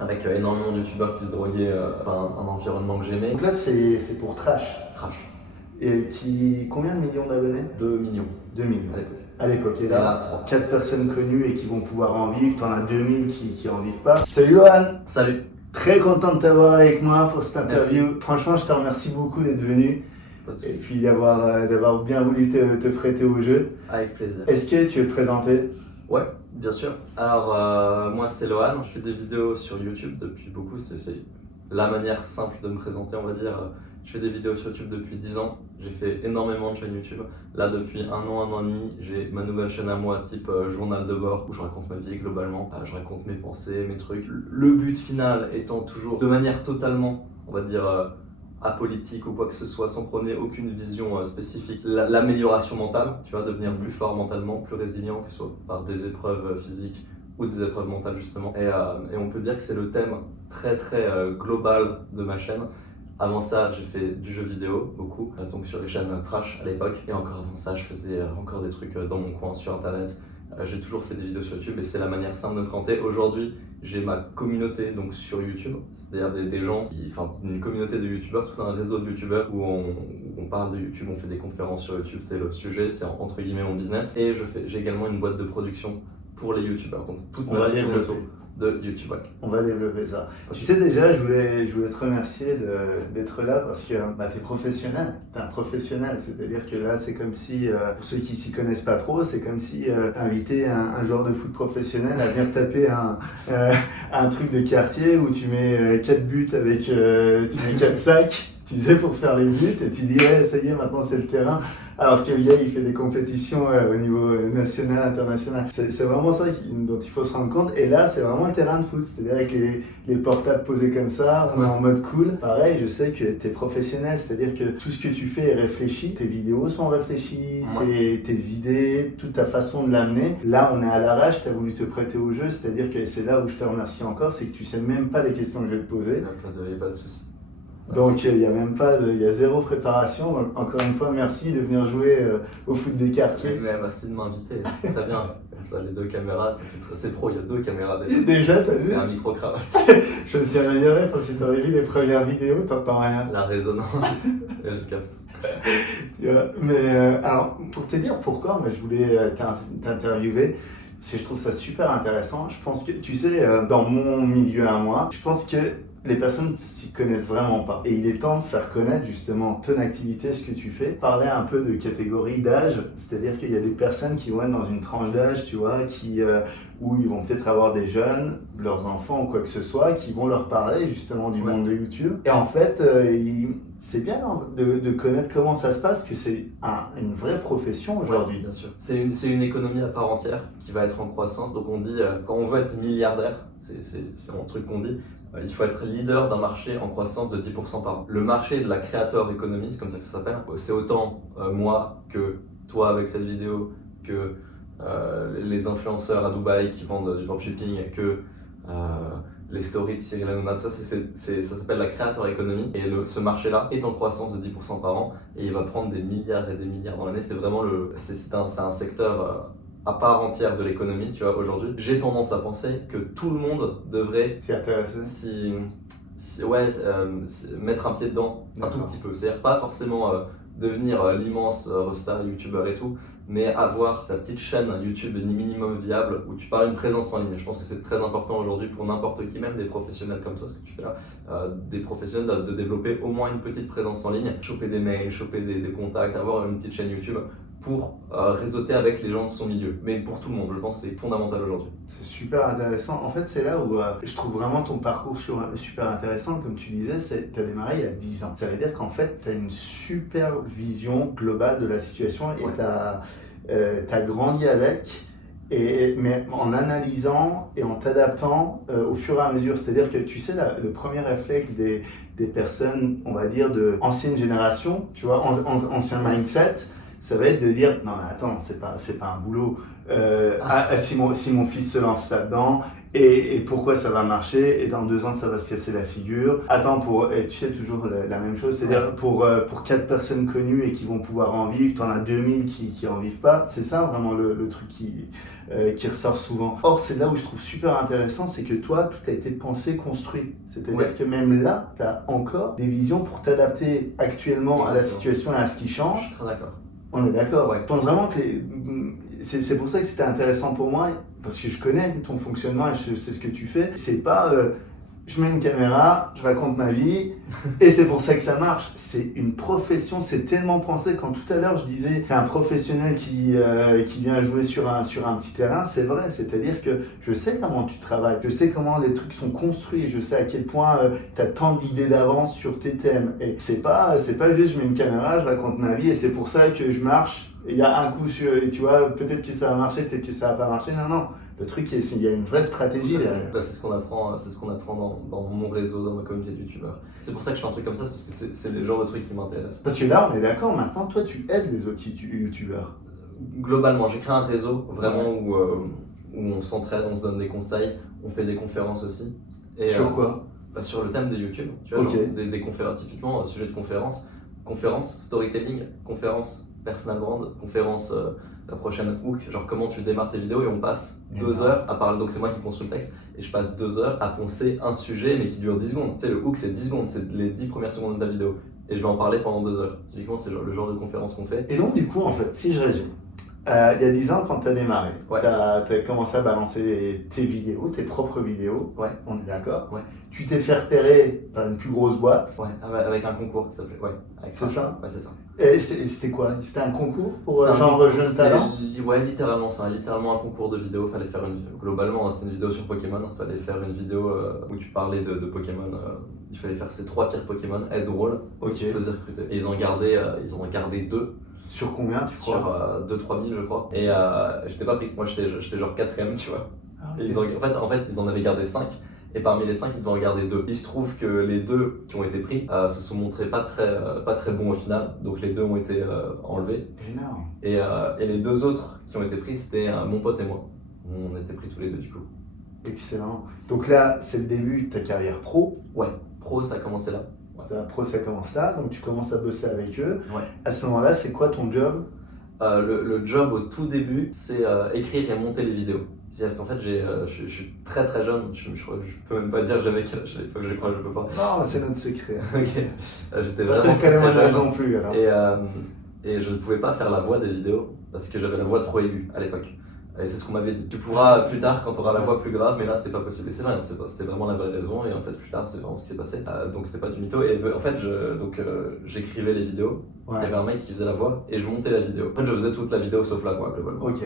avec énormément de youtubeurs qui se droguaient par un environnement que j'aimais. Donc là, c'est pour Trash. Trash. Et combien de millions d'abonnés? 2 millions 2 millions. à l'époque. À l'époque, et Là, là, 3. 4 personnes connues et qui vont pouvoir en vivre. T'en as 2000 qui en vivent pas. Salut Lohan! Salut. Très content de t'avoir avec moi pour cette interview. Merci. Franchement, je te remercie beaucoup d'être venu Pas de et soucis. puis d'avoir bien voulu te prêter au jeu. Avec plaisir. Est-ce que tu veux te présenter? Ouais, bien sûr. Alors, moi c'est Lohan, je fais des vidéos sur YouTube depuis beaucoup, c'est la manière simple de me présenter, on va dire. Je fais des vidéos sur YouTube depuis 10 ans, j'ai fait énormément de chaînes YouTube. Là, depuis un an et demi, j'ai ma nouvelle chaîne à moi, type journal de bord, où je raconte ma vie globalement. Je raconte mes pensées, mes trucs. Le but final étant toujours, de manière totalement, on va dire, apolitique ou quoi que ce soit, sans prôner aucune vision spécifique. L'amélioration mentale, tu vois, devenir plus fort mentalement, plus résilient, que ce soit par des épreuves physiques ou des épreuves mentales justement. Et on peut dire que c'est le thème très global de ma chaîne. Avant ça, j'ai fait du jeu vidéo, beaucoup, donc sur les chaînes Trash à l'époque. Et encore avant ça, je faisais encore des trucs dans mon coin sur internet. J'ai toujours fait des vidéos sur YouTube et c'est la manière simple de me présenter. Aujourd'hui, j'ai ma communauté donc sur YouTube, c'est-à-dire des gens, une communauté de youtubeurs, tout un réseau de youtubeurs où on parle de YouTube, on fait des conférences sur YouTube, c'est le sujet, c'est entre guillemets mon business. Et j'ai également une boîte de production pour les youtubeurs, donc toute ma vie tourne autour de YouTube. On va développer ça. Tu sais déjà, je voulais te remercier d'être là parce que t'es professionnel, t'es un professionnel, c'est-à-dire que là c'est comme si, pour ceux qui s'y connaissent pas trop, c'est comme si t'invitais un joueur de foot professionnel à venir taper un truc de quartier où tu mets 4 buts avec, tu mets 4 sacs. Tu disais pour faire les buts et tu dis ouais, ça y est, maintenant c'est le terrain, alors que le gars il fait des compétitions au niveau national, international. C'est vraiment ça dont il faut se rendre compte. Et là c'est vraiment un terrain de foot, c'est-à-dire avec les portables posés comme ça, on est en mode cool. Pareil, je sais que tu es professionnel, c'est-à-dire que tout ce que tu fais est réfléchi, tes vidéos sont réfléchies, tes idées, toute ta façon de l'amener. Là on est à l'arrache, tu as voulu te prêter au jeu, c'est-à-dire que c'est là où je te remercie encore, c'est que tu sais même pas les questions que je vais te poser. Il n'y a pas de souci. Donc il y a même pas il y a zéro préparation. Donc, encore une fois, merci de venir jouer au foot des quartiers. Mais merci de m'inviter, c'est très bien. Comme ça, les 2 caméras, c'est pro, il y y a 2 caméras déjà. Déjà, t'as vu? Et un micro-cravate. Je me suis amélioré parce que t'aurais vu les premières vidéos, t'entends rien. La résonance, elle capte. Tu vois, mais alors, pour te dire pourquoi, moi, je voulais t'interviewer, parce que je trouve ça super intéressant. Je pense que, tu sais, dans mon milieu à moi, je pense que les personnes s'y connaissent vraiment pas. Et il est temps de faire connaître justement ton activité, ce que tu fais. Parler un peu de catégorie d'âge, c'est-à-dire qu'il y a des personnes qui vont être dans une tranche d'âge, tu vois, où ils vont peut-être avoir des jeunes, leurs enfants ou quoi que ce soit, qui vont leur parler justement du monde de YouTube. Et en fait, c'est bien de connaître comment ça se passe, que c'est une vraie profession aujourd'hui. Ouais, bien sûr. C'est une économie à part entière qui va être en croissance. Donc on dit, quand on veut être milliardaire, c'est un truc qu'on dit, il faut être leader d'un marché en croissance de 10% par an. Le marché de la creator economy, c'est comme ça que ça s'appelle. C'est autant moi que toi avec cette vidéo, que les influenceurs à Dubaï qui vendent du dropshipping, que les stories de Cyril Hanouna, tout ça, ça s'appelle la creator economy. Et ce marché-là est en croissance de 10% par an et il va prendre des milliards et des milliards dans l'année. C'est vraiment c'est un secteur à part entière de l'économie, tu vois, aujourd'hui. J'ai tendance à penser que tout le monde devrait mettre un pied dedans un tout petit peu. C'est-à-dire pas forcément devenir l'immense rockstar, youtubeur et tout, mais avoir sa petite chaîne YouTube minimum viable où tu parles une présence en ligne. Je pense que c'est très important aujourd'hui pour n'importe qui, même des professionnels comme toi, ce que tu fais là, des professionnels de développer au moins une petite présence en ligne, choper des mails, choper des contacts, avoir une petite chaîne YouTube pour réseauter avec les gens de son milieu. Mais pour tout le monde, je pense que c'est fondamental aujourd'hui. C'est super intéressant. En fait, c'est là où je trouve vraiment ton parcours super intéressant. Comme tu disais, tu as démarré il y a 10 ans. Ça veut dire qu'en fait, tu as une super vision globale de la situation et tu as grandi avec, mais en analysant et en t'adaptant au fur et à mesure. C'est-à-dire que tu sais, le premier réflexe des personnes, on va dire, de ancienne génération, tu vois, ancien mindset, ça va être de dire non mais attends, c'est pas un boulot. Si mon fils se lance là-dedans, et pourquoi ça va marcher, et dans 2 ans ça va se casser la figure. Attends, et tu sais toujours la même chose, c'est-à-dire pour 4 personnes connues et qui vont pouvoir en vivre, t'en as 2000 qui en vivent pas. C'est ça vraiment le truc qui ressort souvent. Or c'est là où je trouve super intéressant, c'est que toi tout a été pensé, construit. C'est-à-dire que même là, tu as encore des visions pour t'adapter actuellement à la situation et à ce qui change. Je suis très d'accord. On est d'accord. Ouais. Je pense vraiment que c'est pour ça que c'était intéressant pour moi, parce que je connais ton fonctionnement et je sais ce que tu fais. C'est pas je mets une caméra, je raconte ma vie et c'est pour ça que ça marche. C'est une profession, c'est tellement pensé. Quand tout à l'heure je disais t'es un professionnel qui vient jouer sur un petit terrain, c'est vrai. C'est-à-dire que je sais comment tu travailles, je sais comment les trucs sont construits, je sais à quel point tu as tant d'idées d'avance sur tes thèmes. Et c'est pas juste je mets une caméra, je raconte ma vie et c'est pour ça que je marche. Il y a un coup sur, et tu vois, peut-être que ça va marcher, peut-être que ça va pas marcher. Non. Le truc, il y a une vraie stratégie derrière. Bah, c'est ce qu'on apprend dans mon réseau, dans ma communauté de youtubeurs. C'est pour ça que je fais un truc comme ça, parce que c'est le genre de truc qui m'intéresse. Parce que là, on est d'accord, maintenant, toi, tu aides les autres youtubeurs. Globalement, j'ai créé un réseau vraiment où on s'entraide, on se donne des conseils, on fait des conférences aussi. Et, sur quoi? Sur le thème de YouTube, tu vois, genre des conférences, typiquement, sujet de conférence, storytelling, conférence personal brand, conférence la prochaine hook, genre comment tu démarres tes vidéos, et on passe 2 heures à parler, donc c'est moi qui construis le texte, et je passe 2 heures à poncer un sujet mais qui dure 10 secondes. Tu sais, le hook c'est 10 secondes, c'est les 10 premières secondes de ta vidéo, et je vais en parler pendant 2 heures. Typiquement, c'est le genre de conférence qu'on fait. Et donc, du coup, en fait, si je résume, il y a 10 ans, quand tu as démarré, tu as commencé à balancer tes vidéos, tes propres vidéos, on est d'accord. Tu t'es fait repérer par une plus grosse boîte. Avec un concours qui s'appelait. C'est ça? Ouais, c'est ça. Et c'était quoi? C'était un concours pour genre jeune talent? Ouais, littéralement, c'est littéralement un concours de vidéos. Fallait faire globalement, c'est une vidéo sur Pokémon. Fallait faire une vidéo où tu parlais de Pokémon. Il fallait faire ces 3 pires Pokémon, être drôle, tu faisais recruter. Et ils ont gardé 2. Sur combien, tu crois? Sur 2-3 000, je crois. Et j'étais pas pris. Moi, j'étais genre 4ème, tu vois. Okay. Et en fait, ils en avaient gardé 5. Et parmi les 5, ils devaient en garder 2. Il se trouve que les 2 qui ont été pris se sont montrés pas très bons au final. Donc les 2 ont été enlevés. Énorme. Et les 2 autres qui ont été pris, c'était mon pote et moi. On était pris tous les 2 du coup. Excellent. Donc là, c'est le début de ta carrière pro. Ouais, pro, ça a commencé là. Ça commence là, donc tu commences à bosser avec eux. Ouais. À ce moment-là, c'est quoi ton job? Le job au tout début, c'est écrire et monter les vidéos. C'est-à-dire qu'en fait, je suis très très jeune, je peux même pas dire j'avais quel âge à l'époque, je crois que je peux pas. Non, c'est notre secret. Ok, j'étais vraiment très jeune non plus. Alors. Et je ne pouvais pas faire la voix des vidéos parce que j'avais la voix trop aiguë à l'époque. Et c'est ce qu'on m'avait dit. Tu pourras plus tard quand tu auras la voix plus grave, mais là c'est pas possible. Et c'est vrai, c'était vraiment la vraie raison. Et en fait, plus tard, c'est vraiment ce qui s'est passé. Donc c'est pas du mytho. Et en fait, j'écrivais les vidéos. Il y avait un mec qui faisait la voix et je montais la vidéo. En fait, je faisais toute la vidéo sauf la voix globalement. Ok.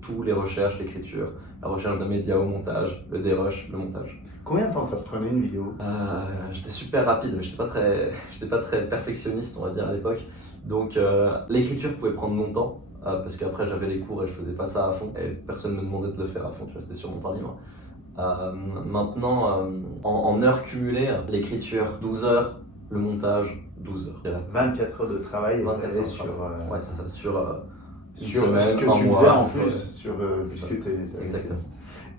Tous les recherches, l'écriture, la recherche de médias au montage, le dérush, le montage. Combien de temps ça te prenait une vidéo? J'étais super rapide, mais j'étais pas très perfectionniste, on va dire, à l'époque. Donc l'écriture pouvait prendre longtemps. Parce qu'après j'avais les cours et je faisais pas ça à fond et personne me demandait de le faire à fond, tu vois, c'était sur mon temps libre. Maintenant, en heures cumulées, l'écriture 12 heures, le montage 12 heures. 24 heures de travail et sur... Ouais, c'est ça, sur une semaine, ce que tu faisais en plus, sur ce que tu étais. Exactement.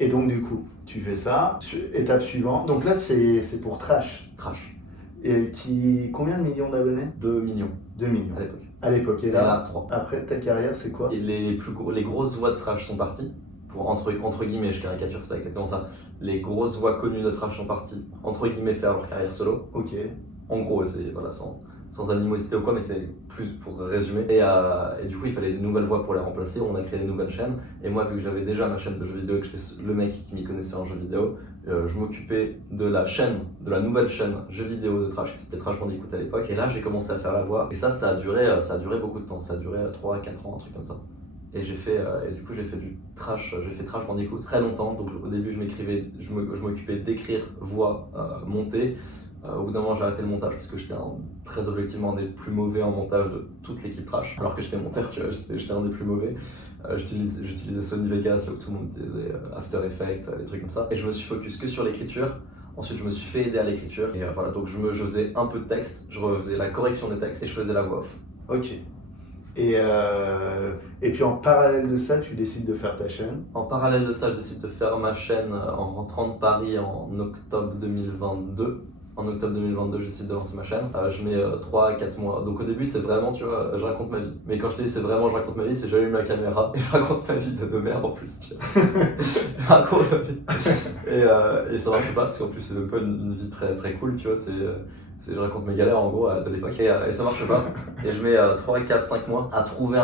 Et donc du coup, tu fais ça, étape suivante, donc là c'est pour Trash. Trash. Et combien de millions d'abonnés? 2 millions. 2 millions. À l'époque. Et là, 3. Après ta carrière, c'est quoi? Et les grosses voix de Trash sont parties. Pour entre guillemets, je caricature, c'est pas exactement ça. Les grosses voix connues de Trash sont parties, entre guillemets, faire leur carrière solo. Ok. En gros, c'est voilà, sans animosité ou quoi, mais c'est plus pour résumer. Et du coup, il fallait de nouvelles voix pour les remplacer. On a créé des nouvelles chaînes. Et moi, vu que j'avais déjà ma chaîne de jeux vidéo, que j'étais le mec qui m'y connaissait en jeux vidéo, je m'occupais de la nouvelle chaîne jeux vidéo de Trash qui s'appelait Trash Bandicoot à l'époque. Et là, j'ai commencé à faire la voix. Et ça a duré beaucoup de temps. Ça a duré 3 à 4 ans, un truc comme ça. Et du coup, j'ai fait Trash Bandicoot très longtemps. Donc au début, je m'occupais d'écrire voix, monter. Au bout d'un moment, j'ai arrêté le montage parce que j'étais très objectivement un des plus mauvais en montage de toute l'équipe Trash. Alors que j'étais monteur, tu vois, j'étais un des plus mauvais. J'utilisais Sony Vegas, là où tout le monde utilisait After Effects, des trucs comme ça. Et je me suis focus que sur l'écriture. Ensuite, je me suis fait aider à l'écriture. Et voilà, donc je faisais un peu de texte, je refaisais la correction des textes et je faisais la voix off. Ok. Et puis en parallèle de ça, tu décides de faire ta chaîne. En parallèle de ça, je décide de faire ma chaîne en rentrant de Paris en octobre 2022. En octobre 2022, je décide de lancer ma chaîne. Je mets 3 à 4 mois. Donc au début, c'est vraiment, tu vois, je raconte ma vie. Mais quand je te dis c'est vraiment je raconte ma vie, c'est j'allume la caméra et je raconte ma vie de merde en plus, tu vois. Je raconte ma vie. Et ça marche pas, parce qu'en plus, c'est même pas une vie très, très cool, tu vois. Je raconte mes galères en gros à l'époque. Et ça marche pas. Et je mets 3, 4, 5 mois à trouver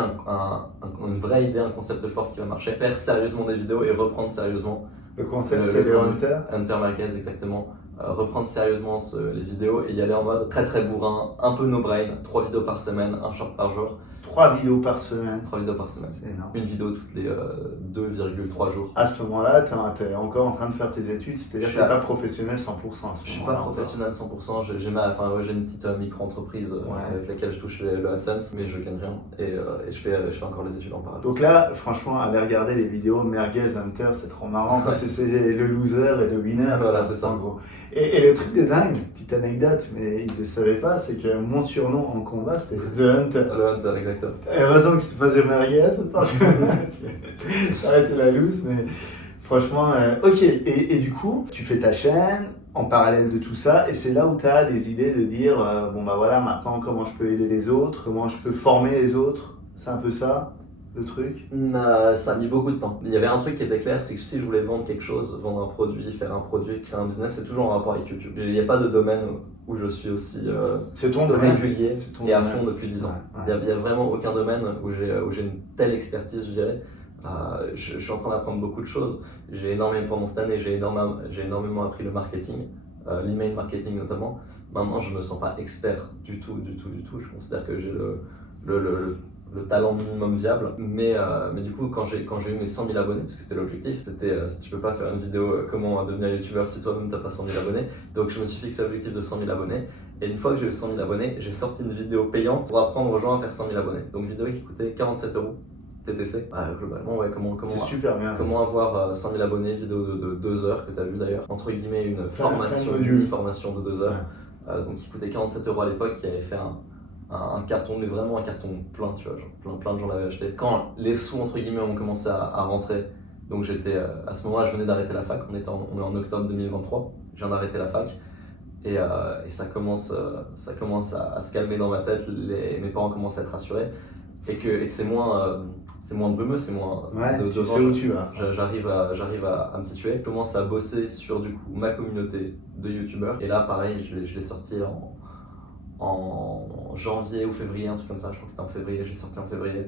une vraie idée, un concept fort qui va marcher. Faire sérieusement des vidéos et reprendre sérieusement. Le concept, c'est le Hunter. Hunter Marquez, exactement. Reprendre sérieusement les vidéos et y aller en mode très très bourrin, un peu no brain, 3 vidéos par semaine, un short par jour. 3 vidéos par semaine. 3 vidéos par semaine. C'est énorme. Une vidéo toutes les 2,3 jours. À ce moment-là, tu es encore en train de faire tes études, c'est-à-dire que tu n'es pas professionnel 100% à ce moment-là. Je suis pas professionnel 100%, j'ai une petite micro-entreprise avec laquelle je touche le AdSense, mais je gagne rien et je fais encore les études en parallèle. Donc là, franchement, aller regarder les vidéos Merguez Hunter, c'est trop marrant parce que c'est le loser et le winner. Voilà, c'est ça. En gros. Et le truc de dingue, petite anecdote, mais il ne le savait pas, c'est que mon surnom en combat, c'était The Hunter. Le Hunter, exactement. Et heureusement que c'est pas The Merguez, parce que ça aurait été la loose, mais franchement, ok. Et du coup, tu fais ta chaîne en parallèle de tout ça, et c'est là où tu as les idées de dire, bon bah voilà, maintenant comment je peux aider les autres, comment je peux former les autres, c'est un peu ça le truc. Ça a mis beaucoup de temps. Il y avait un truc qui était clair, c'est que si je voulais vendre quelque chose, vendre un produit, faire un produit, créer un business, c'est toujours en rapport avec YouTube. Il n'y a pas de domaine où je suis aussi c'est ton domaine. régulier et à fond depuis 10 ans. Ouais. Il n'y a vraiment aucun domaine où j'ai une telle expertise, je dirais. Je suis en train d'apprendre beaucoup de choses. Pendant cette année, j'ai énormément appris le marketing, l'email marketing notamment. Maintenant, je ne me sens pas expert du tout. Je considère que j'ai le talent minimum viable, mais du coup quand j'ai eu mes 100 000 abonnés, parce que c'était l'objectif, tu peux pas faire une vidéo comment devenir youtubeur si toi-même t'as pas 100 000 abonnés, donc je me suis fixé l'objectif de 100 000 abonnés, et une fois que j'ai eu 100 000 abonnés, j'ai sorti une vidéo payante pour apprendre aux gens à faire 100 000 abonnés, donc vidéo qui coûtait 47 € TTC, globalement ouais, c'est super bien. Comment avoir 100 000 abonnés, vidéo de 2 heures que tu as vu d'ailleurs, entre guillemets une formation, une formation de 2 heures, donc qui coûtait 47 € à l'époque, qui avait fait un carton, mais vraiment un carton plein, tu vois, genre plein de gens l'avaient acheté. Quand les sous, entre guillemets, ont commencé à rentrer, donc à ce moment-là, je venais d'arrêter la fac, on est en octobre 2023, je viens d'arrêter la fac, et ça commence à se calmer dans ma tête, mes parents commencent à être rassurés, et que c'est moins brumeux, c'est moins tu sais où tu vas. J'arrive à me situer, je commence à bosser sur du coup ma communauté de youtubeurs, et là pareil, je l'ai sorti en janvier ou février, un truc comme ça, je crois que c'était en février, j'ai sorti en février.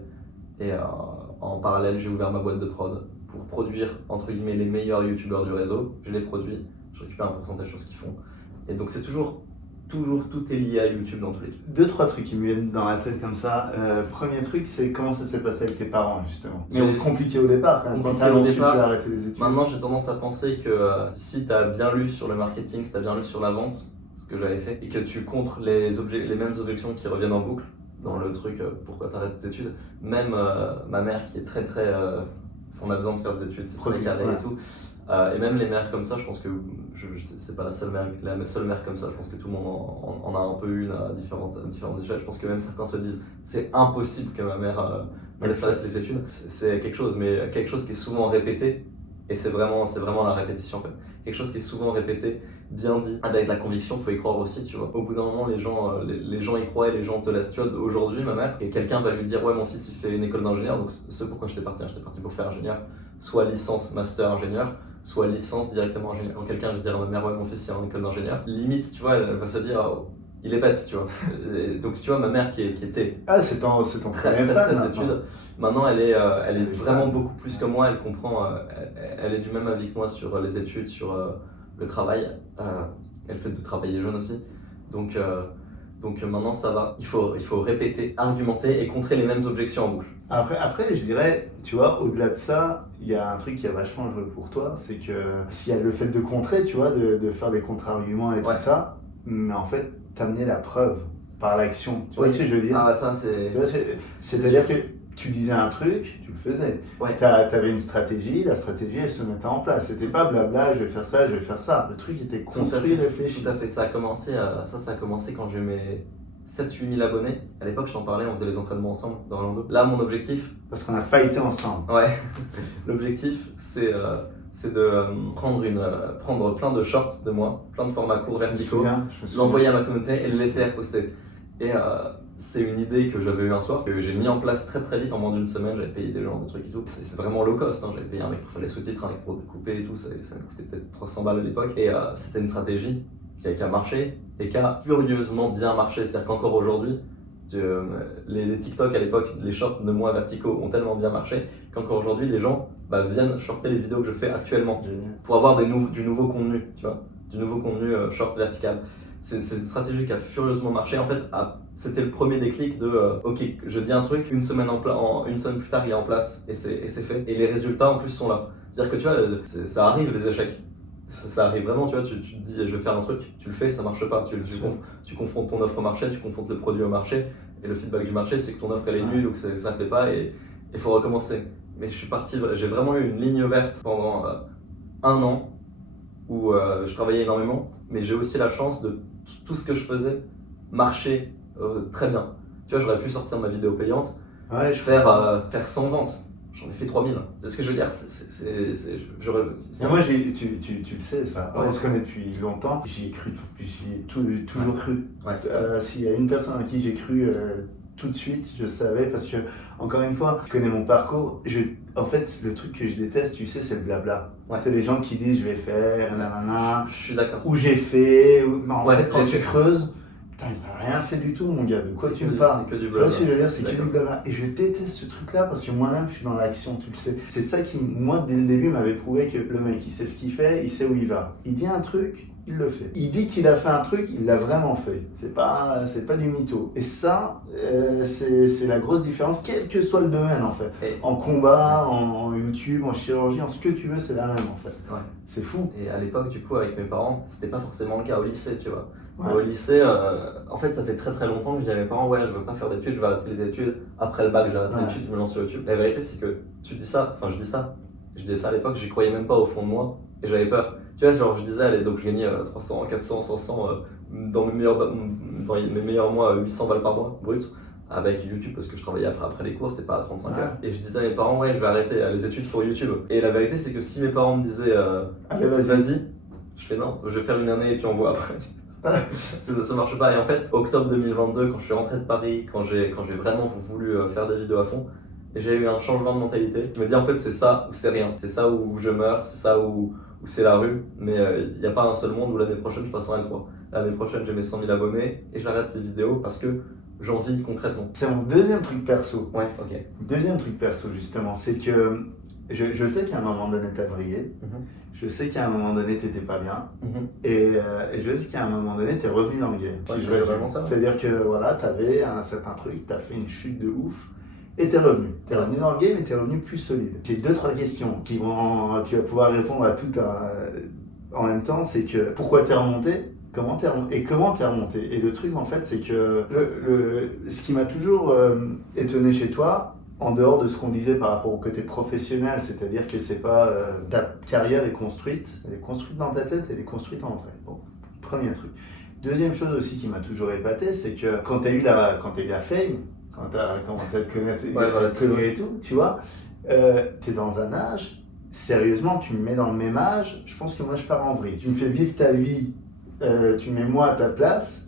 Et en parallèle, j'ai ouvert ma boîte de prod pour produire, entre guillemets, les meilleurs youtubeurs du réseau. Je les produis, je récupère un pourcentage sur ce qu'ils font. Et donc c'est toujours, tout est lié à YouTube dans tous les cas. 2-3 trucs qui me viennent dans la tête comme ça. Premier truc, c'est comment ça s'est passé avec tes parents, justement. Mais compliqué au départ, quand tu as arrêté les études. Maintenant, j'ai tendance à penser que si tu as bien lu sur le marketing, si tu as bien lu sur la vente, ce que j'avais fait, et que tu contres les mêmes objections qui reviennent en boucle dans le truc pourquoi tu arrêtes tes études, même ma mère qui est très on a besoin de faire des études, c'est très carré et tout, et même les mères comme ça, je pense que c'est pas la seule mère comme ça, je pense que tout le monde en a un peu une à différentes échelles. Je pense que même certains se disent c'est impossible que ma mère s'arrête les études. C'est quelque chose, mais quelque chose qui est souvent répété, et c'est vraiment la répétition en fait. Quelque chose qui est souvent répété, bien dit, avec la conviction, il faut y croire aussi, tu vois. Au bout d'un moment, les gens y croient et les gens te laissent. Tu vois, aujourd'hui, ma mère, et quelqu'un va lui dire ouais, mon fils il fait une école d'ingénieur, donc c'est pourquoi j'étais parti pour faire ingénieur, soit licence, master ingénieur, soit licence directement ingénieur. Quand quelqu'un va dire à ma mère ouais, mon fils il est en école d'ingénieur, limite, tu vois, elle va se dire oh, il est bête, tu vois. Et donc tu vois, ma mère qui était c'est ton très études, maintenant elle est vraiment beaucoup plus que moi, elle comprend, elle est du même avis que moi sur les études, sur le travail, elle fait de travailler jeune aussi, donc maintenant ça va, il faut répéter, argumenter et contrer les mêmes objections en boucle. Après, je dirais, tu vois, au-delà de ça, il y a un truc qui a vachement joué pour toi, c'est que s'il y a le fait de contrer, tu vois, de faire des contre-arguments et tout ça, mais en fait, t'amener la preuve par l'action. Tu vois ce que je veux dire? Ça c'est... C'est-à-dire que tu disais un truc, tu le faisais. T'avais une stratégie, la stratégie elle se mettait en place. C'était pas blabla, je vais faire ça, je vais faire ça. Le truc était construit, réfléchi. Tout à fait, ça a commencé quand j'ai eu 7-8 000 abonnés. À l'époque, je t'en parlais, on faisait les entraînements ensemble dans Orlando. Là, mon objectif... Parce qu'on a fighté ensemble. Ouais, l'objectif, c'est de prendre plein de shorts de moi, plein de formats courts verticaux, l'envoyer à ma communauté et le laisser reposter. Et c'est une idée que j'avais eu un soir, que j'ai mis en place très très vite, en moins d'une semaine, j'avais payé des gens, des trucs et tout. C'est vraiment low cost, hein. J'avais payé un mec pour faire les sous-titres, un mec pour découper et tout, ça me coûtait peut-être 300 balles à l'époque. Et c'était une stratégie qui a marché et qui a furieusement bien marché. C'est-à-dire qu'encore aujourd'hui, les TikTok à l'époque, les shorts de moi verticaux ont tellement bien marché qu'encore aujourd'hui, les gens viennent shorter les vidéos que je fais actuellement pour avoir du nouveau contenu, tu vois, du nouveau contenu short vertical. C'est une stratégie qui a furieusement marché. En fait, c'était le premier déclic de ok, je dis un truc, une semaine plus tard, il est en place et c'est fait. Et les résultats en plus sont là. C'est-à-dire que tu vois, ça arrive les échecs. Ça arrive vraiment, tu vois, tu te dis je vais faire un truc, tu le fais, ça marche pas. Tu confrontes ton offre au marché, tu confrontes le produit au marché, et le feedback du marché c'est que ton offre elle est nulle ou que ça ne plaît pas et il faut recommencer. Mais j'ai vraiment eu une ligne verte pendant 1 an où je travaillais énormément, mais j'ai aussi la chance de tout ce que je faisais marcher très bien. Tu vois, j'aurais pu sortir ma vidéo payante, faire 100 ventes. J'en ai fait 3000. Tu sais ce que je veux dire? Moi, tu le sais, ça. On se connaît depuis longtemps. J'y ai cru, toujours cru. Ouais, s'il y a une personne à qui j'ai cru tout de suite, je savais, parce que, encore une fois, tu connais mon parcours. En fait, le truc que je déteste, tu sais, c'est le blabla. Ouais. C'est les gens qui disent je vais faire, nanana. Je suis d'accord. Ou j'ai fait. Mais en fait, quand tu creuses, putain, il n'a rien fait du tout, mon gars. De quoi tu me parles? C'est que du blabla. Tu vois ce que je veux dire? C'est que du blabla. Et je déteste ce truc-là parce que moi-même, je suis dans l'action, tu le sais. C'est ça qui, moi, dès le début, m'avait prouvé que le mec, il sait ce qu'il fait, il sait où il va. Il dit un truc, il le fait. Il dit qu'il a fait un truc, il l'a vraiment fait. C'est pas du mytho. Et ça, c'est la grosse différence, quel que soit le domaine, en fait. En combat, en YouTube, en chirurgie, en ce que tu veux, c'est la même, en fait. Ouais. C'est fou. Et à l'époque, du coup, avec mes parents, c'était pas forcément le cas au lycée, tu vois. Ouais. Au lycée, en fait, ça fait très très longtemps que je dis à mes parents, ouais, je veux pas faire d'études, je vais arrêter les études. Après le bac, j'arrête les études, je me lance sur YouTube. La vérité, c'est que je disais ça à l'époque, j'y croyais même pas au fond de moi et j'avais peur. Tu vois, genre, je disais, allez, donc je gagnais 300, 400, 500, dans mes meilleurs mois, 800 balles par mois, brut, avec YouTube, parce que je travaillais après les cours, c'était pas à 35 heures. Et je disais à mes parents, ouais, je vais arrêter les études pour YouTube. Et la vérité, c'est que si mes parents me disaient, allez, vas-y, je fais non, je vais faire une année et puis on voit après. Ça marche pas. Et en fait, octobre 2022, quand je suis rentré de Paris, quand j'ai vraiment voulu faire des vidéos à fond, j'ai eu un changement de mentalité. Je me dis en fait, c'est ça ou c'est rien. C'est ça où je meurs, c'est ça où c'est la rue. Mais il n'y a pas un seul monde où l'année prochaine je passe en L3. L'année prochaine, j'ai mes 100 000 abonnés et j'arrête les vidéos parce que j'en vis concrètement. C'est mon deuxième truc perso. Ouais, ok. Deuxième truc perso, justement, c'est que je sais qu'à un moment donné, t'as brillé. Je sais qu'à un moment donné, t'étais pas bien. Et je sais qu'à un moment donné, t'es revenu dans le game. C'est-à-dire que voilà, t'avais un certain truc, t'as fait une chute de ouf. Et t'es revenu. T'es revenu dans le game et t'es revenu plus solide. J'ai 2-3 questions tu vas pouvoir répondre à toutes en même temps. C'est que pourquoi t'es remonté? Comment t'es remonté? Et le truc en fait, c'est que ce qui m'a toujours étonné chez toi, en dehors de ce qu'on disait par rapport au côté professionnel, c'est-à-dire que c'est pas ta carrière est construite, elle est construite dans ta tête, elle est construite en vrai. Bon, premier truc. Deuxième chose aussi qui m'a toujours épaté, c'est que quand t'as eu la fame, quand t'as commencé à te connaître et tout, tu vois, t'es dans un âge, sérieusement, tu me mets dans le même âge, je pense que moi je pars en vrille. Tu me fais vivre ta vie, tu mets moi à ta place,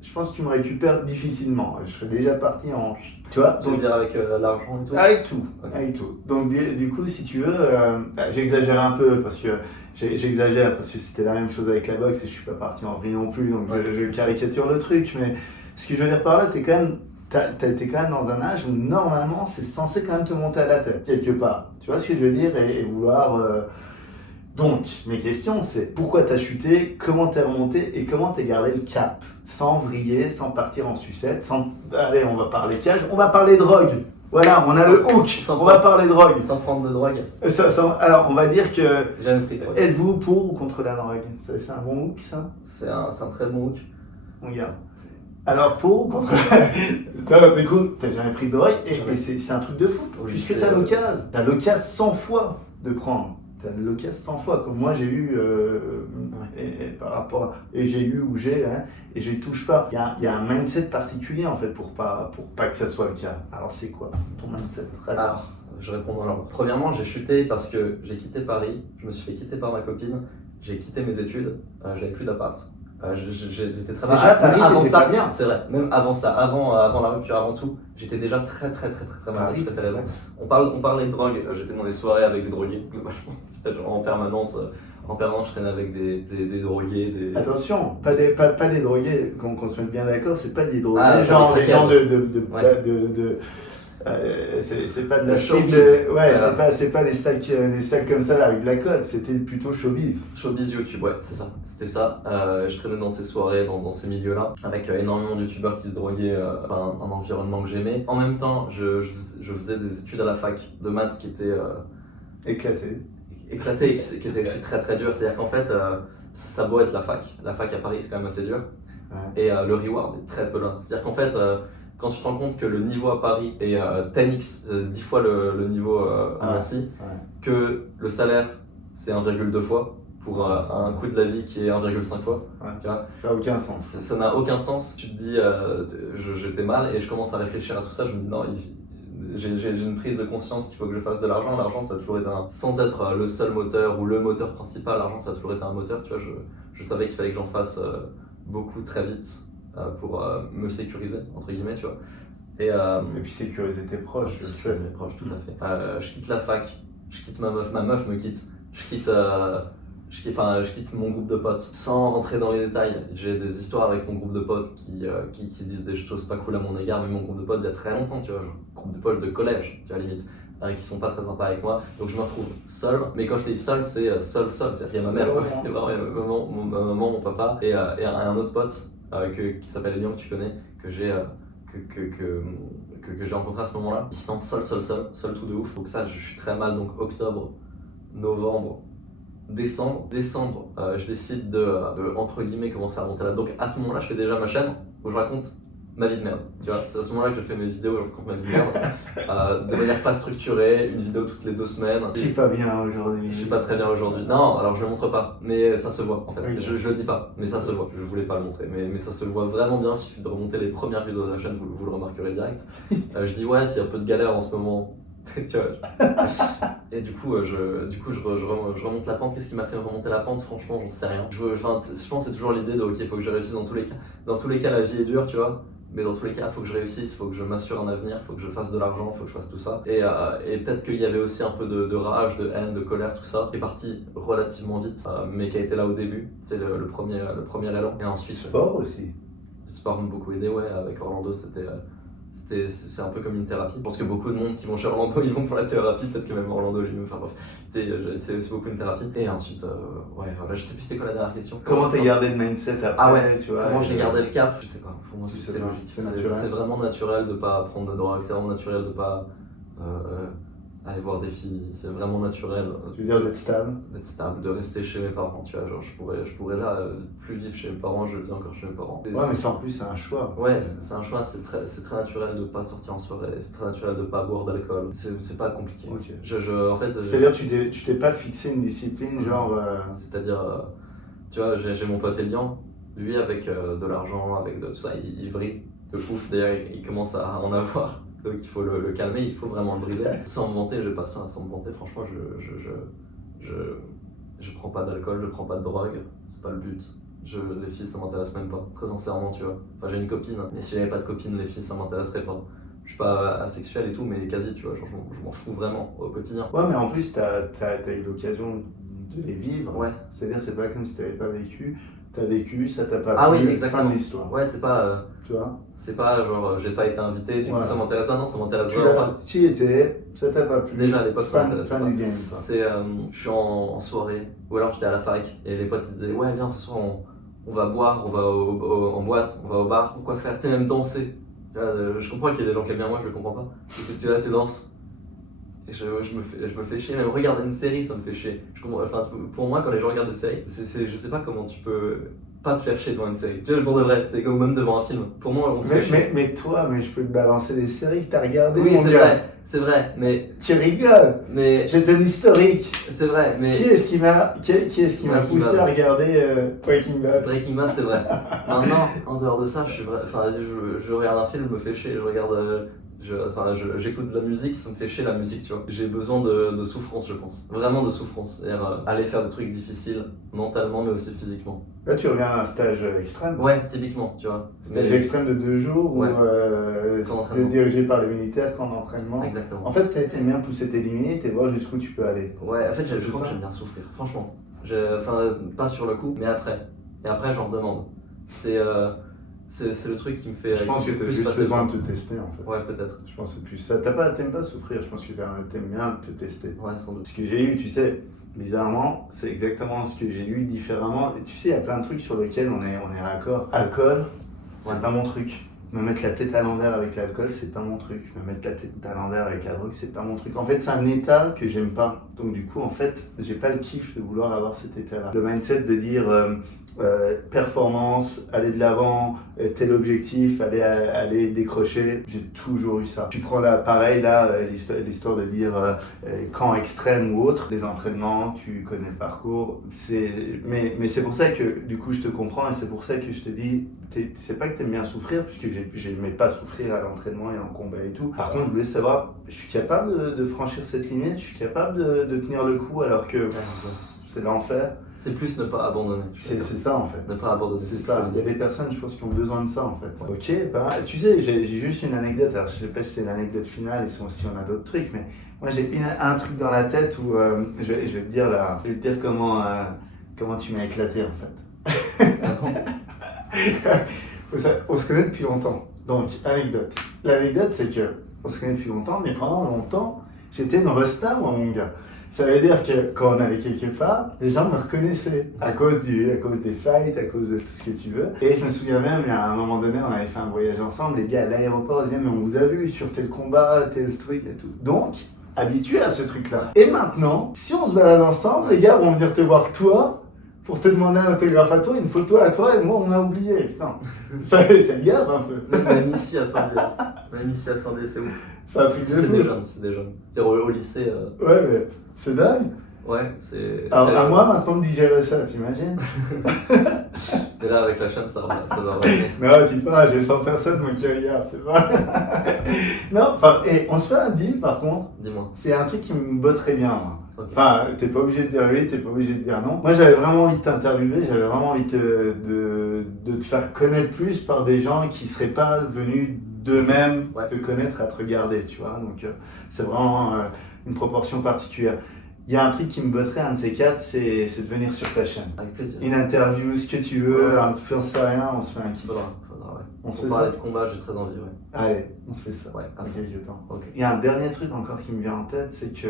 je pense que tu me récupères difficilement. Je serais déjà parti en... Tu vois? Tu veux dire avec l'argent et tout? Avec tout, okay. Avec tout. Donc du coup, si tu veux, j'exagère un peu parce que c'était la même chose avec la boxe et je suis pas parti en vrille non plus, donc je caricature le truc. Mais ce que je veux dire par là, t'es quand même dans un âge où normalement c'est censé quand même te monter à la tête, quelque part. Tu vois ce que je veux dire? Et vouloir... Donc, mes questions, c'est pourquoi t'as chuté, comment t'es remonté et comment t'es gardé le cap, sans vriller, sans partir en sucette, allez, on va parler cash, on va parler drogue. Voilà, on a le hook, on va parler drogue. Sans prendre de drogue. Alors, on va dire que... Jamais pris de drogue. Êtes-vous pour ou contre la drogue? C'est un bon hook, ça? C'est un très bon hook. On garde. Alors, pour ou contre... Non, du coup, t'as jamais pris de drogue et c'est un truc de fou. Puisque t'as l'occasion 100 fois de prendre. t'as l'occasion 100 fois, comme moi j'ai eu, par rapport et j'ai eu ou j'ai, hein, et je touche pas. Il y a un mindset particulier en fait pour pas que ça soit le cas. Alors c'est quoi ton mindset? Alors, je réponds dans l'ordre. Premièrement, j'ai chuté parce que j'ai quitté Paris, je me suis fait quitter par ma copine, j'ai quitté mes études, j'avais plus d'appart. J'étais très Déjà, Paris, avant t'étais ça, pas bien. c'est vrai, même avant ça, avant la rupture, avant tout, j'étais déjà très mal. Paris, Tout à fait raison. On parlait de drogue, j'étais dans des soirées avec des drogués, en permanence. En permanence, je traînais avec des drogués. Attention, pas des drogués, qu'on se mette bien d'accord, c'est pas des drogués, Ah, genre les gens ouais. c'est pas de la Le showbiz, showbiz. c'est pas les sacs comme ça là, avec de la colle, c'était plutôt showbiz. Showbiz YouTube, ouais, c'est ça, c'était ça. Je traînais dans ces soirées, dans ces milieux-là, avec énormément de youtubeurs qui se droguaient, un environnement que j'aimais. En même temps, je faisais des études à la fac de maths qui étaient Éclaté. éclatées et qui étaient aussi très dures. C'est-à-dire qu'en fait, ça a beau être la fac à Paris c'est quand même assez dur, Ouais. et le reward est très peu là. C'est-à-dire qu'en fait, quand tu te rends compte que le niveau à Paris est 10x, 10 fois le niveau à Nancy, que le salaire c'est 1,2 fois pour un coût de la vie qui est 1,5 fois, tu vois, Ça n'a aucun sens. ça n'a aucun sens. Tu te dis, j'étais mal, et je commence à réfléchir à tout ça. Je me dis, non, j'ai une prise de conscience qu'il faut que je fasse de l'argent. L'argent, ça a toujours été sans être le seul moteur ou le moteur principal, l'argent, ça a toujours été un moteur. Tu vois, je savais qu'il fallait que j'en fasse beaucoup très vite pour me sécuriser, entre guillemets, tu vois. Et puis sécuriser tes proches, je le sais. mes proches, tout à fait. Je quitte la fac, je quitte ma meuf me quitte, je quitte mon groupe de potes. Sans rentrer dans les détails, j'ai des histoires avec mon groupe de potes qui disent des choses pas cool à mon égard, mais mon groupe de potes il y a très longtemps, tu vois, genre groupe de potes de collège, tu vois, limite, qui sont pas très sympas avec moi, donc je me retrouve seul. Mais quand je dis seul, c'est seul, c'est-à-dire qu'il y a ma mère, c'est vraiment ma maman, mon papa, et un autre pote qui s'appelle Elian, que tu connais, que j'ai rencontré à ce moment-là. Il se sent seul tout de ouf. Donc ça, je suis très mal. Donc octobre, novembre, décembre, je décide de entre guillemets commencer à monter là. Donc à ce moment-là, je fais déjà ma chaîne où je raconte ma vie de merde. Tu vois, c'est à ce moment-là que je fais mes vidéos où je raconte ma vie de merde, de manière pas structurée, une vidéo toutes les 2 semaines. Je suis pas bien aujourd'hui. Je suis pas très bien aujourd'hui. Non, alors je le montre pas, mais ça se voit en fait. Oui. Je le dis pas, mais ça se voit. Je voulais pas le montrer, mais ça se voit vraiment bien. Il suffit de remonter les premières vidéos de la chaîne, vous le remarquerez direct. Je dis ouais, s'il y a un peu de galère en ce moment, tu vois. Et du coup, je remonte la pente. Qu'est-ce qui m'a fait remonter la pente? Franchement, j'en sais rien. Je pense que c'est toujours l'idée de ok, il faut que je réussisse dans tous les cas. Dans tous les cas, la vie est dure, tu vois. Mais dans tous les cas, il faut que je réussisse, il faut que je m'assure un avenir, il faut que je fasse de l'argent, il faut que je fasse tout ça. Et peut-être qu'il y avait aussi un peu de rage, de haine, de colère, tout ça, qui est parti relativement vite, mais qui a été là au début. C'est le premier élan. Et ensuite, Sport aussi. le sport m'a beaucoup aidé, ouais. Avec Orlando, c'est un peu comme une thérapie. Je pense que beaucoup de monde qui vont chez Orlando, ils vont pour la thérapie, peut-être que même Orlando lui-même, enfin bref, c'est aussi beaucoup une thérapie. Et ensuite, ouais, voilà, je sais plus c'était quoi la dernière question. Comment t'as gardé le mindset après? Ah ouais, tu vois, comment j'ai gardé le cap? Je sais pas, pour moi Tu sais c'est pas, logique. c'est naturel. C'est vraiment naturel de pas prendre de drogue, c'est vraiment naturel de pas aller voir des filles, c'est vraiment naturel Tu veux dire d'être stable? d'être stable, de rester chez mes parents, tu vois, genre je pourrais là plus vivre chez mes parents, je vis encore chez mes parents. Ouais, mais ça en plus c'est un choix. Ouais, c'est un choix, c'est très naturel de pas sortir en soirée, c'est très naturel de pas boire d'alcool, c'est pas compliqué. Ok. En fait, C'est-à-dire tu t'es pas fixé une discipline genre. c'est-à-dire, tu vois, j'ai mon pote Elian, lui avec de l'argent, avec de tout ça, il vrille de ouf, d'ailleurs il commence à en avoir, donc il faut le calmer, il faut vraiment le briser. Sans me vanter, j'ai pas ça, sans me vanter, franchement, je prends pas d'alcool, je prends pas de drogue, c'est pas le but. Les filles ça m'intéresse même pas, très sincèrement, tu vois. Enfin, j'ai une copine, mais si j'avais pas de copine, les filles ça m'intéresserait pas. Je suis pas asexuel et tout, mais quasi, tu vois, genre, je m'en fous vraiment au quotidien. Ouais, mais en plus t'as eu l'occasion de les vivre. Ouais. C'est-à-dire c'est pas comme si t'avais pas vécu. T'as vécu, ça t'a pas Ah plu, oui, exactement. fin de l'histoire. Ouais, c'est pas. Tu vois? C'est pas genre j'ai pas été invité, du coup Ouais. ça m'intéresse pas, non, ça m'intéresse Tu vraiment pas. y étais, ça t'a pas plu. Déjà à l'époque ça fin m'intéressait du pas. game. Quoi. C'est, je suis en soirée, ou alors j'étais à la fac, et les potes ils disaient ouais viens ce soir on va boire, on va en boîte, on va au bar, pourquoi faire, tu sais même danser. Tu vois, je comprends qu'il y a des gens qui aiment bien moi, je le comprends pas. Tu vois, tu danses. je me fais chier. Même regarder une série, ça me fait chier. Enfin, pour moi, quand les gens regardent des séries, je sais pas comment tu peux pas te faire chier devant une série. Tu vois, pour de vrai, c'est comme même devant un film. Pour moi, on se fait chier. Mais toi, je peux te balancer des séries que t'as regardées. Oui, mon gars. c'est vrai, mais Tu rigoles. Mais J'ai ton historique. c'est vrai, mais Qui est-ce qui m'a Breaking poussé Bad. à regarder Breaking Bad? Breaking Bad, c'est vrai. Maintenant, en dehors de ça, je regarde un film, me fait chier. J'écoute de la musique, ça me fait chier la musique, tu vois. J'ai besoin de souffrance, je pense. Vraiment de souffrance. C'est-à-dire aller faire des trucs difficiles, mentalement, mais aussi physiquement. Là, tu reviens à un stage extrême. Ouais, typiquement, tu vois. Stage extrême de 2 jours Ouais. où Camp c'était d'entraînement. dirigé par les militaires, camp d'entraînement. Exactement. En fait, t'aimes bien pousser tes limites et voir jusqu'où tu peux aller. Ouais, en fait, je C'est crois ça. que j'aime bien souffrir, franchement. Pas sur le coup, mais après. Et après, j'en redemande. C'est le truc qui me fait. Je pense qui que me t'as fait juste passer besoin le de temps. te tester en fait. Ouais, peut-être. Je pense que c'est plus ça. T'aimes pas souffrir, je pense que t'aimes bien te tester. Ouais, sans doute. Ce que j'ai eu, tu sais, bizarrement, c'est exactement ce que j'ai eu différemment. Et tu sais, il y a plein de trucs sur lesquels on est raccord. Alcool, c'est Ouais. pas mon truc. Me mettre la tête à l'envers avec l'alcool, c'est pas mon truc. Me mettre la tête à l'envers avec la drogue, c'est pas mon truc. En fait, c'est un état que j'aime pas. Donc du coup, en fait, j'ai pas le kiff de vouloir avoir cet état-là. Le mindset de dire performance, aller de l'avant, tel objectif, aller décrocher, j'ai toujours eu ça. Tu prends là, pareil, là, l'histoire de dire camp extrême ou autre, les entraînements, tu connais le parcours, mais c'est pour ça que du coup je te comprends et c'est pour ça que je te dis, c'est pas que t'aimes bien souffrir, puisque j'aimais pas souffrir à l'entraînement et en combat et tout. Par contre, je voulais savoir, je suis capable de franchir cette limite, je suis capable de tenir le coup alors que c'est l'enfer. C'est plus ne pas abandonner. C'est ça en fait. Ne pas abandonner. C'est ça. Il y a des personnes, je pense, qui ont besoin de ça en fait. Ouais. Ok, bah, tu sais, j'ai juste une anecdote. Alors, je sais pas si c'est l'anecdote finale, si on a d'autres trucs, mais moi j'ai un truc dans la tête où je vais te dire là, je vais te dire comment tu m'as éclaté en fait. Ah bon. On se connaît depuis longtemps. Donc, anecdote. L'anecdote, c'est que on se connaît depuis longtemps, mais pendant longtemps, j'étais une resta, moi, mon gars. Ça veut dire que quand on allait quelque part, les gens me reconnaissaient à cause des fights, à cause de tout ce que tu veux. Et je me souviens même, à un moment donné, on avait fait un voyage ensemble, les gars à l'aéroport disaient, mais on vous a vu sur tel combat, tel truc et tout. Donc, habitué à ce truc-là. Et maintenant, si on se balade ensemble, les gars vont venir te voir toi, pour te demander un autographe à toi, une photo à toi, et moi on m'a oublié. Putain, ça gaffe un peu. Même ici à Saint-Dié, c'est ouf. C'est un truc de C'est fou. des jeunes. C'est-à-dire au lycée. Ouais, mais c'est dingue. Ouais, c'est. Alors, c'est- à moi maintenant de digérer ça, t'imagines? Et là, avec la chaîne, ça va revenir. Mais ouais, dis pas, j'ai 100 personnes moi, qui regardent, c'est pas. Non, enfin, et on se fait un deal par contre, Dis-moi. c'est un truc qui me botterait bien, moi. Ok. Enfin, t'es pas obligé de dire oui, t'es pas obligé de dire non. Moi, j'avais vraiment envie de t'interviewer, j'avais vraiment envie de te faire connaître plus par des gens qui seraient pas venus d'eux-mêmes Ouais. te connaître à te regarder, tu vois. Donc, c'est vraiment une proportion particulière. Il y a un truc qui me botterait, un de ces quatre, c'est de venir sur ta chaîne. Avec plaisir. Une interview, ce que tu veux, Ouais. On sait rien, on se fait un kiff. Faudra, ouais. On se Pour fait parler ça. de combat, j'ai très envie, ouais. Allez, on se fait ça. Ouais, Dans quelques temps. ok. Il y a un dernier truc encore qui me vient en tête, c'est que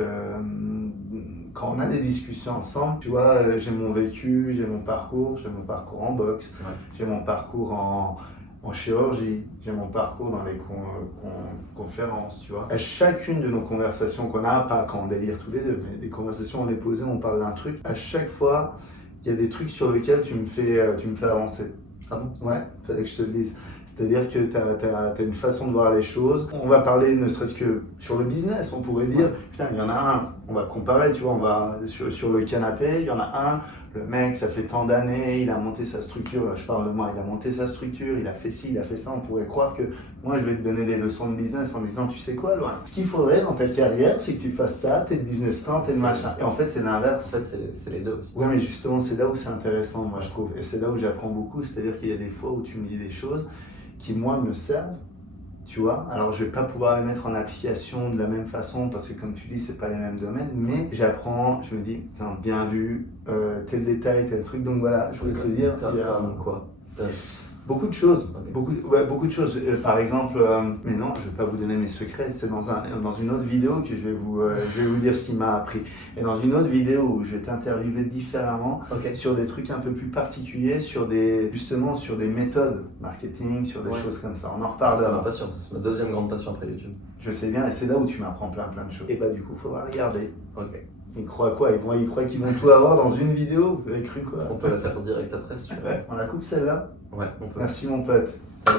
quand on a des discussions ensemble, tu vois, j'ai mon vécu, j'ai mon parcours en boxe, Ouais. j'ai mon parcours en chirurgie, j'ai mon parcours dans les conférences, tu vois. À chacune de nos conversations qu'on a, pas quand on délire tous les deux, mais des conversations on est posées, on parle d'un truc, à chaque fois, il y a des trucs sur lesquels tu me fais avancer. Ah bon? Ouais, fallait que je te le dise. C'est-à-dire que tu as une façon de voir les choses. On va parler ne serait-ce que sur le business, on pourrait dire, putain, il y en a un, on va comparer, tu vois, on va sur le canapé, il y en a un, le mec, ça fait tant d'années, il a monté sa structure, là, je parle de moi, il a monté sa structure, il a fait ci, il a fait ça, on pourrait croire que moi je vais te donner les leçons de business en disant, tu sais quoi, Loin, ce qu'il faudrait dans ta carrière, c'est que tu fasses ça, t'es le business plan, t'es le machin. Et en fait, c'est En l'inverse. fait, c'est les deux aussi. Ouais, mais justement, c'est là où c'est intéressant, moi, je trouve. Et c'est là où j'apprends beaucoup. C'est-à-dire qu'il y a des fois où tu me dis des choses qui, moi, me servent, tu vois. Alors, je vais pas pouvoir les mettre en application de la même façon parce que, comme tu dis, c'est pas les mêmes domaines. Mais j'apprends, je me dis, tiens, bien vu, tel détail, tel truc. Donc voilà, je voulais te le dire. Comme quoi? Beaucoup de choses, Ok. beaucoup de choses. Par exemple, mais non, je vais pas vous donner mes secrets, c'est dans une autre vidéo que je vais vous dire ce qui m'a appris. Et dans une autre vidéo où je vais t'interviewer différemment Ok. sur des trucs un peu plus particuliers, justement sur des méthodes marketing, sur des Ouais. choses comme ça. On en Ah, reparle c'est ma demain. passion, c'est ma deuxième grande passion après YouTube. Je sais bien, et c'est là où tu m'apprends plein de choses. Et bah du coup, faudra regarder. Ok. Ils croient quoi? Ils croient qu'ils vont tout avoir dans une vidéo? Vous avez cru quoi? On peut la faire direct après si tu veux. On la coupe celle-là? Ouais, on peut. Merci mon pote. Salut.